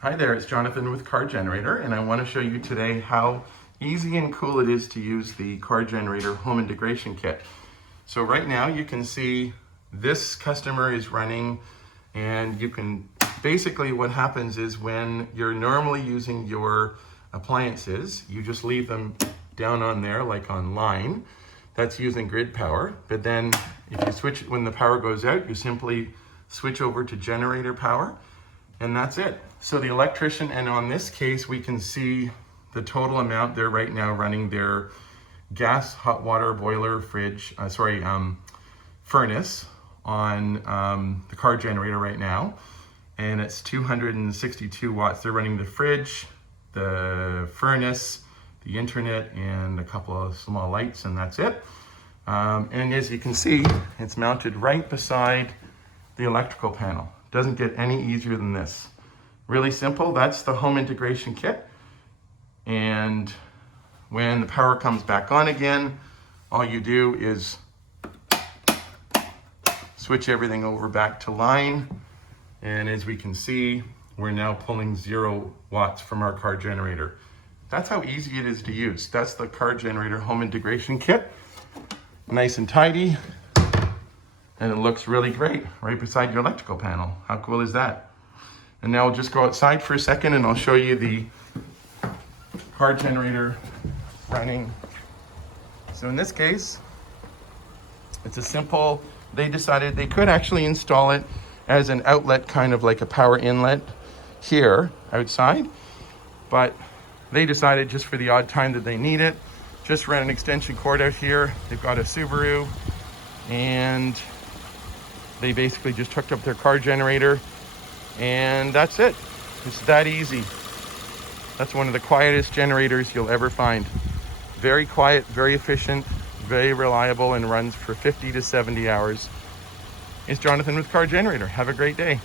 Hi there, it's Jonathan with CarGenerator, and I want to show you today how easy and cool it is to use the CarGenerator home integration kit. So right now you can see this customer is running, and you can basically what happens is when you're normally using your appliances, you just leave them down on there like on line. That's using grid power, but then if you switch, when the power goes out, you simply switch over to generator power, and that's it. So the electrician, and on this case, we can see the total amount they're right now running their gas hot water boiler furnace on the CarGenerator right now. And it's 262 watts. They're running the fridge, the furnace, the internet, and a couple of small lights, and that's it. And as you can see, it's mounted right beside the electrical panel. Doesn't get any easier than this. Really simple. That's the home integration kit. And when the power comes back on again, all you do is switch everything over back to line. And as we can see, we're now pulling 0 watts from our CarGenerator. That's how easy it is to use. That's the CarGenerator home integration kit. Nice and tidy. And it looks really great right beside your electrical panel. How cool is that? And now we'll just go outside for a second and I'll show you the CarGenerator running. So in this case, it's a simple, they decided they could actually install it as an outlet, kind of like a power inlet here outside, but they decided just for the odd time that they need it, just ran an extension cord out here. They've got a Subaru, and they basically just hooked up their CarGenerator, and that's it. It's that easy. That's one of the quietest generators you'll ever find. Very quiet, very efficient, very reliable, and runs for 50 to 70 hours. It's Jonathan with CarGenerator. Have a great day.